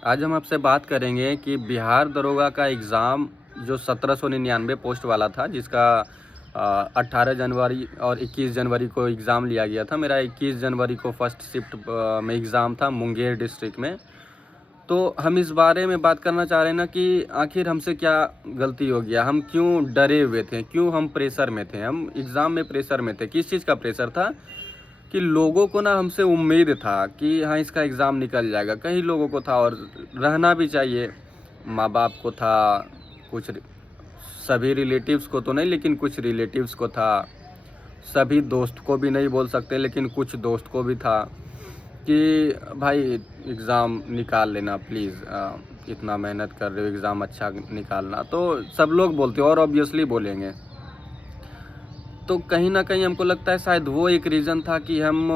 आज हम आपसे बात करेंगे कि बिहार दरोगा का एग्ज़ाम जो 1799 पोस्ट वाला था, जिसका 18 जनवरी और 21 जनवरी को एग्ज़ाम लिया गया था। मेरा 21 जनवरी को फर्स्ट शिफ्ट में एग्ज़ाम था मुंगेर डिस्ट्रिक्ट में। तो हम इस बारे में बात करना चाह रहे हैं ना कि आखिर हमसे क्या गलती हो गया, हम क्यों डरे हुए थे, क्यों हम प्रेशर में थे, हम एग्ज़ाम में प्रेशर में थे। किस चीज़ का प्रेशर था कि लोगों को ना हमसे उम्मीद था कि हाँ, इसका एग्ज़ाम निकल जाएगा। कई लोगों को था और रहना भी चाहिए। माँ-बाप को था, कुछ सभी रिलेटिव्स को तो नहीं, लेकिन कुछ रिलेटिव्स को था। सभी दोस्त को भी नहीं बोल सकते, लेकिन कुछ दोस्त को भी था कि भाई एग्ज़ाम निकाल लेना प्लीज़, इतना मेहनत कर रहे हो, एग्ज़ाम अच्छा निकालना। तो सब लोग बोलते हैं और ऑब्वियसली बोलेंगे। तो कहीं न कहीं हमको लगता है शायद वो एक रीज़न था कि हम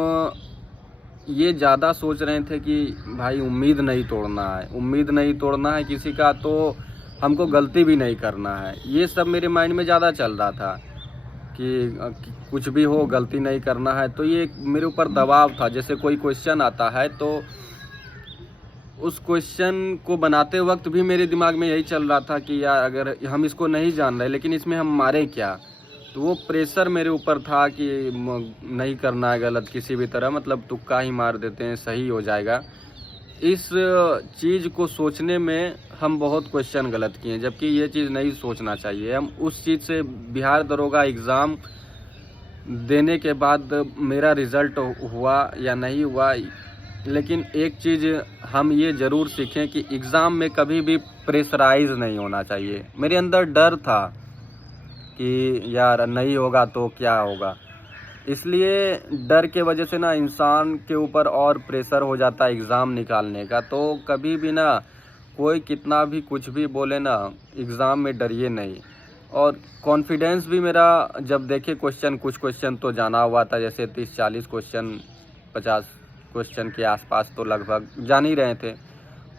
ये ज़्यादा सोच रहे थे कि भाई उम्मीद नहीं तोड़ना है, उम्मीद नहीं तोड़ना है किसी का, तो हमको गलती भी नहीं करना है। ये सब मेरे माइंड में ज़्यादा चल रहा था कि कुछ भी हो गलती नहीं करना है। तो ये एक मेरे ऊपर दबाव था। जैसे कोई क्वेश्चन आता है तो उस क्वेश्चन को बनाते वक़्त भी मेरे दिमाग में यही चल रहा था कि यार अगर हम इसको नहीं जान रहे लेकिन इसमें हम मारें क्या? तो वो प्रेशर मेरे ऊपर था कि नहीं करना है गलत किसी भी तरह, मतलब तुक्का ही मार देते हैं, सही हो जाएगा। इस चीज़ को सोचने में हम बहुत क्वेश्चन गलत किए, जबकि ये चीज़ नहीं सोचना चाहिए। हम उस चीज़ से बिहार दरोगा एग्ज़ाम देने के बाद मेरा रिज़ल्ट हुआ या नहीं हुआ, लेकिन एक चीज़ हम ये ज़रूर सीखें कि एग्ज़ाम में कभी भी प्रेशराइज़ नहीं होना चाहिए। मेरे अंदर डर था कि यार नहीं होगा तो क्या होगा? इसलिए डर के वजह से ना इंसान के ऊपर और प्रेशर हो जाता है एग्ज़ाम निकालने का। तो कभी भी ना कोई कितना भी कुछ भी बोले ना, एग्ज़ाम में डरिए नहीं। और कॉन्फिडेंस भी मेरा, जब देखे क्वेश्चन, कुछ क्वेश्चन तो जाना हुआ था, जैसे 30-40 क्वेश्चन, 50 क्वेश्चन के आसपास तो लगभग जान ही रहे थे।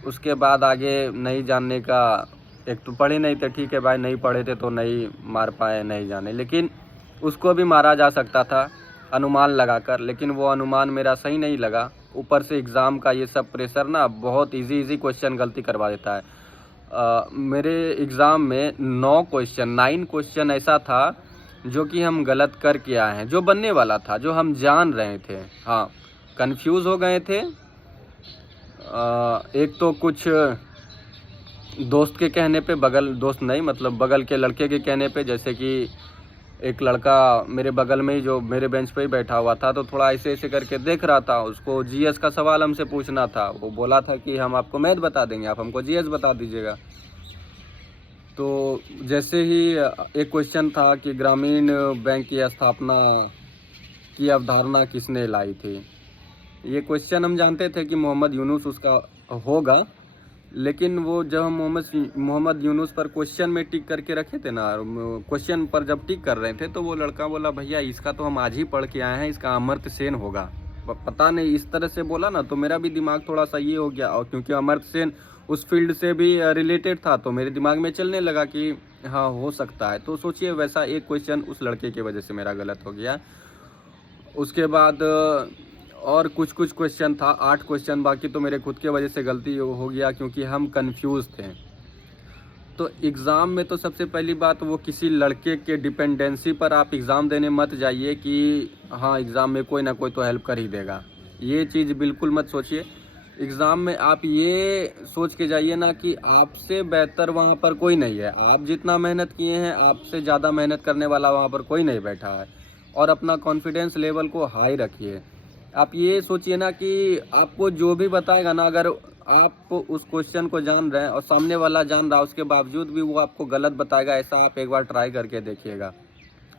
उसके बाद आगे नहीं जानने का, एक तो पढ़े नहीं थे, ठीक है भाई, नहीं पढ़े थे तो नहीं मार पाए, नहीं जाने, लेकिन उसको भी मारा जा सकता था अनुमान लगाकर, लेकिन वो अनुमान मेरा सही नहीं लगा। ऊपर से एग्ज़ाम का ये सब प्रेशर ना बहुत इजी क्वेश्चन गलती करवा देता है। मेरे एग्ज़ाम में 9 क्वेश्चन ऐसा था जो कि हम गलत करके आए हैं, जो बनने वाला था, जो हम जान रहे थे। हाँ, कन्फ्यूज़ हो गए थे। एक तो कुछ दोस्त के कहने पे, बगल दोस्त नहीं मतलब बगल के लड़के के कहने पे, जैसे कि एक लड़का मेरे बगल में ही जो मेरे बेंच पे ही बैठा हुआ था, तो थोड़ा ऐसे-ऐसे करके देख रहा था, उसको जीएस का सवाल हमसे पूछना था। वो बोला था कि हम आपको मैथ बता देंगे, आप हमको जीएस बता दीजिएगा। तो जैसे ही एक क्वेश्चन था कि ग्रामीण बैंक की स्थापना की अवधारणा किसने लाई थी? ये क्वेश्चन हम जानते थे कि मोहम्मद यूनुस उसका होगा, लेकिन वो जब हम मोहम्मद यूनुस पर क्वेश्चन में टिक करके रखे थे ना, क्वेश्चन पर जब टिक कर रहे थे तो वो लड़का बोला भैया इसका तो हम आज ही पढ़ के आए हैं, इसका अमर्त्य सेन होगा। पता नहीं, इस तरह से बोला ना तो मेरा भी दिमाग थोड़ा सा ये हो गया, और क्योंकि अमर्त्य सेन उस फील्ड से भी रिलेटेड था तो मेरे दिमाग में चलने लगा कि हाँ हो सकता है। तो सोचिए वैसा एक क्वेश्चन उस लड़के की वजह से मेरा गलत हो गया। उसके बाद और कुछ क्वेश्चन था, 8 क्वेश्चन, बाकी तो मेरे खुद के वजह से गलती हो गया क्योंकि हम कंफ्यूज थे। तो एग्ज़ाम में तो सबसे पहली बात, वो किसी लड़के के डिपेंडेंसी पर आप एग्ज़ाम देने मत जाइए कि हाँ एग्ज़ाम में कोई ना कोई तो हेल्प कर ही देगा। ये चीज़ बिल्कुल मत सोचिए। एग्ज़ाम में आप ये सोच के जाइए ना कि आपसे बेहतर वहाँ पर कोई नहीं है। आप जितना मेहनत किए हैं, आपसे ज़्यादा मेहनत करने वाला वहाँ पर कोई नहीं बैठा है। और अपना कॉन्फिडेंस लेवल को हाई रखिए। आप ये सोचिए ना कि आपको जो भी बताएगा ना, अगर आप उस क्वेश्चन को जान रहे हैं और सामने वाला जान रहा है, उसके बावजूद भी वो आपको गलत बताएगा, ऐसा आप एक बार ट्राई करके देखिएगा।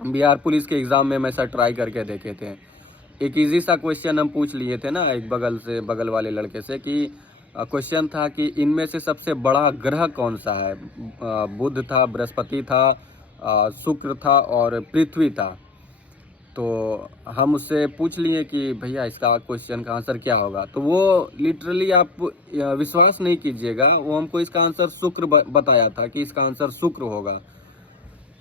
बिहार पुलिस के एग्ज़ाम में हम ऐसा ट्राई करके देखे थे। एक ईज़ी सा क्वेश्चन हम पूछ लिए थे ना एक बगल वाले लड़के से कि क्वेश्चन था कि इनमें से सबसे बड़ा ग्रह कौन-सा है? बुध था, बृहस्पति था, शुक्र था और पृथ्वी था। तो हम उससे पूछ लिए कि भैया इसका क्वेश्चन का आंसर क्या होगा? तो वो लिटरली, आप विश्वास नहीं कीजिएगा, वो हमको इसका आंसर शुक्र बताया था कि इसका आंसर शुक्र होगा।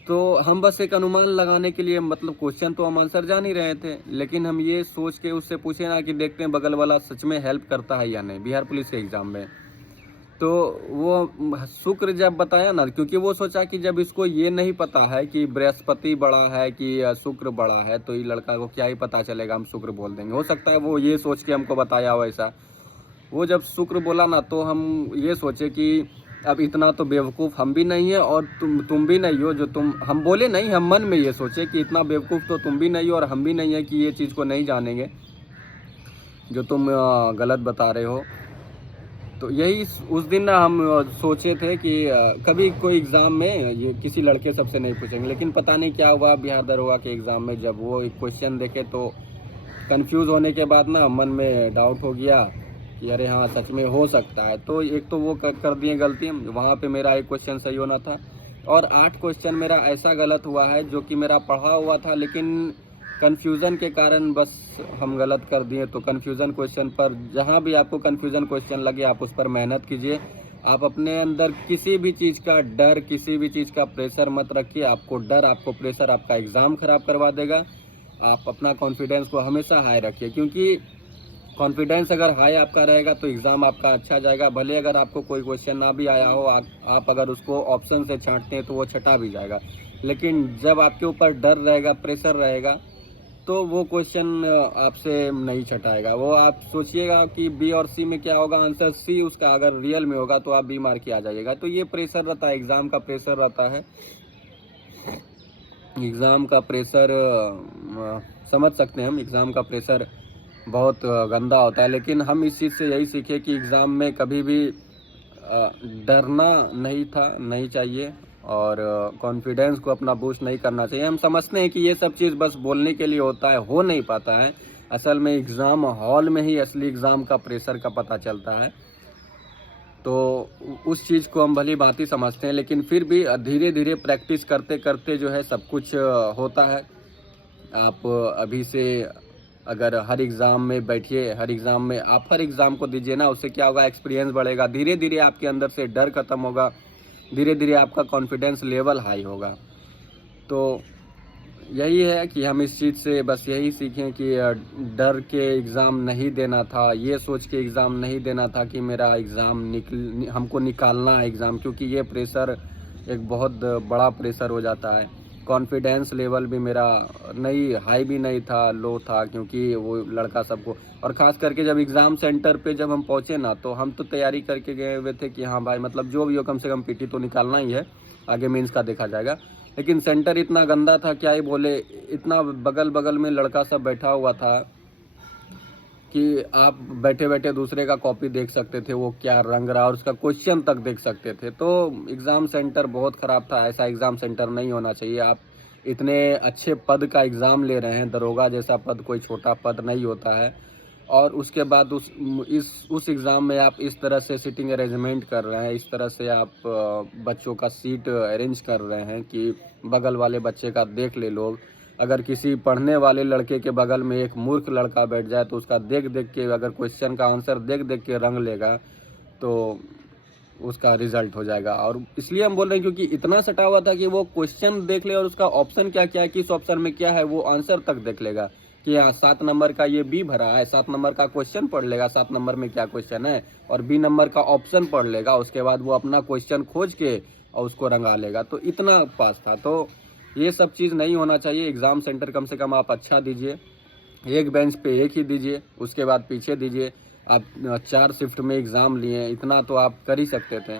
तो हम बस एक अनुमान लगाने के लिए, मतलब क्वेश्चन तो हम आंसर जान ही रहे थे, लेकिन हम ये सोच के उससे पूछे ना कि देखते हैं बगल वाला सच में हेल्प करता है या नहीं, बिहार पुलिस के एग्ज़ाम में। तो वो शुक्र जब बताया ना, क्योंकि वो सोचा कि जब इसको ये नहीं पता है कि बृहस्पति बड़ा है कि शुक्र बड़ा है, तो ये लड़का को क्या ही पता चलेगा, हम शुक्र बोल देंगे। हो सकता है वो ये सोच के हमको बताया हो ऐसा। वो जब शुक्र बोला ना, तो हम ये सोचे कि अब इतना तो बेवकूफ़ हम भी नहीं है और तुम भी नहीं हो, जो तुम, हम बोले नहीं, हम मन में ये सोचे कि इतना बेवकूफ़ तो तुम भी नहीं हो और हम भी नहीं है कि ये चीज़ को नहीं जानेंगे जो तुम गलत बता रहे हो। तो यही उस दिन ना हम सोचे थे कि कभी कोई एग्ज़ाम में ये किसी लड़के सबसे नहीं पूछेंगे, लेकिन पता नहीं क्या हुआ बिहार दरोगा के एग्ज़ाम में, जब वो एक क्वेश्चन देखे तो कंफ्यूज होने के बाद ना मन में डाउट हो गया कि अरे हाँ, सच में हो सकता है। तो एक तो वो कर दिए गलती, वहाँ पे मेरा एक क्वेश्चन सही होना था और 8 क्वेश्चन मेरा ऐसा गलत हुआ है जो कि मेरा पढ़ा हुआ था, लेकिन कन्फ्यूज़न के कारण बस हम गलत कर दिए। तो कन्फ्यूज़न क्वेश्चन पर, जहाँ भी आपको कन्फ्यूज़न क्वेश्चन लगे आप उस पर मेहनत कीजिए। आप अपने अंदर किसी भी चीज़ का डर, किसी भी चीज़ का प्रेशर मत रखिए। आपको डर, आपको प्रेशर आपका एग्ज़ाम ख़राब करवा देगा। आप अपना कॉन्फिडेंस को हमेशा हाई रखिए, क्योंकि कॉन्फिडेंस अगर हाई आपका रहेगा तो एग्ज़ाम आपका अच्छा जाएगा। भले अगर आपको कोई क्वेश्चन ना भी आया हो, आप अगर उसको ऑप्शन से छाँटते हैं तो वो छँटा भी जाएगा। लेकिन जब आपके ऊपर डर रहेगा, प्रेशर रहेगा, तो वो क्वेश्चन आपसे नहीं छटाएगा। वो आप सोचिएगा कि बी और सी में क्या होगा, आंसर सी उसका अगर रियल में होगा तो आप बी मार्क ही आ जाइएगा। तो ये प्रेशर रहता है, एग्ज़ाम का प्रेशर रहता है। एग्ज़ाम का प्रेशर समझ सकते हैं हम, एग्ज़ाम का प्रेशर बहुत गंदा होता है। लेकिन हम इस चीज़ से यही सीखे कि एग्ज़ाम में कभी भी डरना नहीं चाहिए और कॉन्फिडेंस को अपना बूस्ट नहीं करना चाहिए। हम समझते हैं कि ये सब चीज़ बस बोलने के लिए होता है, हो नहीं पाता है। असल में एग्ज़ाम हॉल में ही असली एग्ज़ाम का प्रेशर का पता चलता है। तो उस चीज़ को हम भली भांति समझते हैं, लेकिन फिर भी धीरे-धीरे प्रैक्टिस करते-करते जो है सब कुछ होता है। आप अभी से अगर हर एग्ज़ाम में बैठिए, हर एग्ज़ाम को दीजिए ना, उससे क्या होगा, एक्सपीरियंस बढ़ेगा। धीरे-धीरे आपके अंदर से डर खत्म होगा, धीरे-धीरे आपका कॉन्फिडेंस लेवल हाई होगा। तो यही है कि हम इस चीज़ से बस यही सीखें कि डर के एग्ज़ाम नहीं देना था, ये सोच के एग्ज़ाम नहीं देना था कि मेरा एग्ज़ाम हमको निकालना है एग्ज़ाम, क्योंकि ये प्रेशर एक बहुत बड़ा प्रेशर हो जाता है। कॉन्फिडेंस लेवल भी मेरा हाई भी नहीं था, लो था, क्योंकि वो लड़का सबको, और ख़ास करके जब एग्ज़ाम सेंटर पे जब हम पहुँचे ना, तो हम तो तैयारी करके गए हुए थे कि हाँ भाई, मतलब जो भी हो कम से कम पीटी तो निकालना ही है, आगे मेंस का देखा जाएगा। लेकिन सेंटर इतना गंदा था, क्या ही बोले, इतना बगल-बगल में लड़का सब बैठा हुआ था कि आप बैठे-बैठे दूसरे का कॉपी देख सकते थे, वो क्या रंग रहा, और उसका क्वेश्चन तक देख सकते थे। तो एग्ज़ाम सेंटर बहुत ख़राब था, ऐसा एग्ज़ाम सेंटर नहीं होना चाहिए। आप इतने अच्छे पद का एग्ज़ाम ले रहे हैं, दरोगा जैसा पद कोई छोटा पद नहीं होता है, और उसके बाद उस एग्ज़ाम में आप इस तरह से सीटिंग अरेंजमेंट कर रहे हैं, इस तरह से आप बच्चों का सीट अरेंज कर रहे हैं कि बगल वाले बच्चे का देख ले लोग। अगर किसी पढ़ने वाले लड़के के बगल में एक मूर्ख लड़का बैठ जाए तो उसका देख-देख के, अगर क्वेश्चन का आंसर देख-देख के रंग लेगा तो उसका रिज़ल्ट हो जाएगा। और इसलिए हम बोल रहे हैं क्योंकि इतना सटा हुआ था कि वो क्वेश्चन देख ले और उसका ऑप्शन क्या-क्या है, किस ऑप्शन में क्या है, वो आंसर तक देख लेगा कि हाँ 7 नंबर का ये बी भरा है, 7 नंबर का क्वेश्चन पढ़ लेगा, 7 नंबर में क्या क्वेश्चन है, और बी नंबर का ऑप्शन पढ़ लेगा। उसके बाद वो अपना क्वेश्चन खोज के और उसको रंगा लेगा। तो इतना पास था। तो ये सब चीज़ नहीं होना चाहिए। एग्ज़ाम सेंटर कम से कम आप अच्छा दीजिए, एक बेंच पे एक ही दीजिए, उसके बाद पीछे दीजिए। आप 4 शिफ्ट में एग्ज़ाम लिए, इतना तो आप कर ही सकते थे।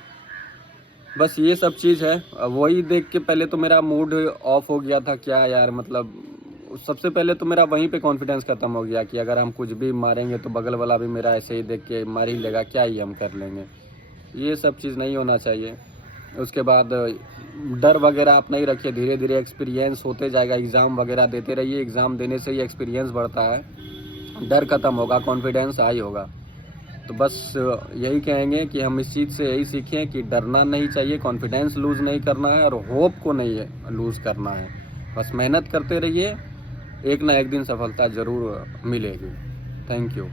बस ये सब चीज़ है। वही देख के पहले तो मेरा मूड ऑफ हो गया था, क्या यार, मतलब सबसे पहले तो मेरा वहीं पे कॉन्फिडेंस ख़त्म हो गया कि अगर हम कुछ भी मारेंगे तो बगल वाला भी मेरा ऐसे ही देख के मार ही लेगा, क्या ही हम कर लेंगे। ये सब चीज़ नहीं होना चाहिए। उसके बाद डर वगैरह आप नहीं रखिए, धीरे-धीरे एक्सपीरियंस होते जाएगा। एग्ज़ाम वगैरह देते रहिए, एग्ज़ाम देने से ही एक्सपीरियंस बढ़ता है, डर खत्म होगा, कॉन्फिडेंस हाई होगा। तो बस यही कहेंगे कि हम इस चीज़ से यही सीखें कि डरना नहीं चाहिए, कॉन्फिडेंस लूज़ नहीं करना है और होप को नहीं लूज़ करना है। बस मेहनत करते रहिए, एक ना एक दिन सफलता ज़रूर मिलेगी। Thank you.